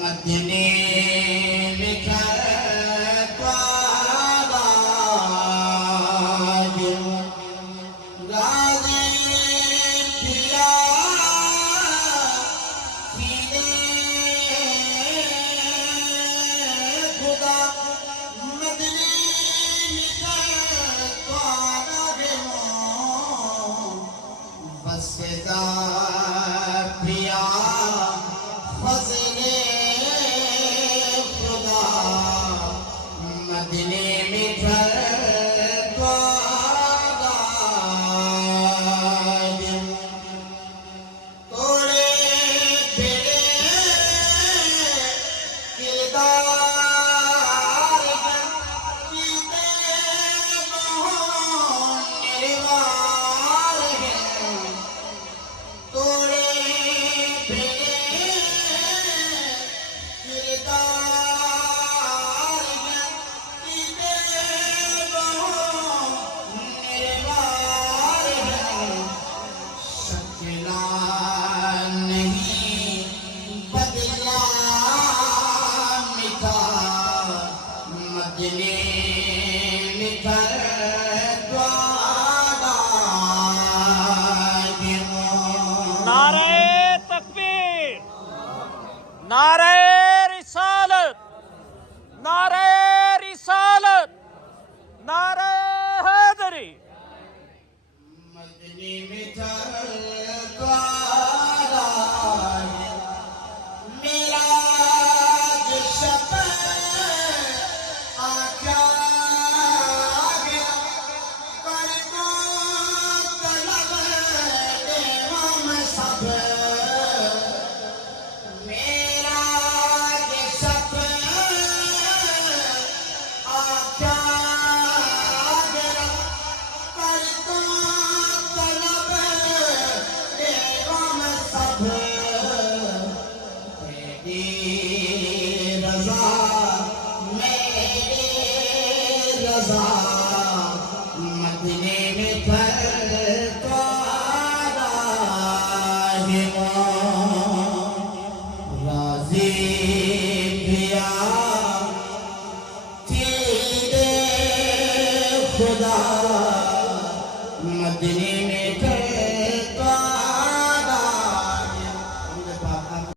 मदीने में घर गाजी पिया खुदा मदीने बसदा पिया फजले खुदा मदीने में घर तोड़े फिरे किरदार पीते निर्वार तोड़े फिरे किरदार पीते निर्वार शक्ला नहीं बदला मिठा मदीने में घर नारे तकबीर, नारे रिसालत, नारे रिसालत, नारे हैदरी। मदीने में घर मेरा जो शब आका गया कर दो तलब देवा में सब मेरा जो शब आका गया कर दो तलब देवा में सब तेरी रज़ा मेरी रज़ा मदीने में घर तुम्हारा है राज़ी पिया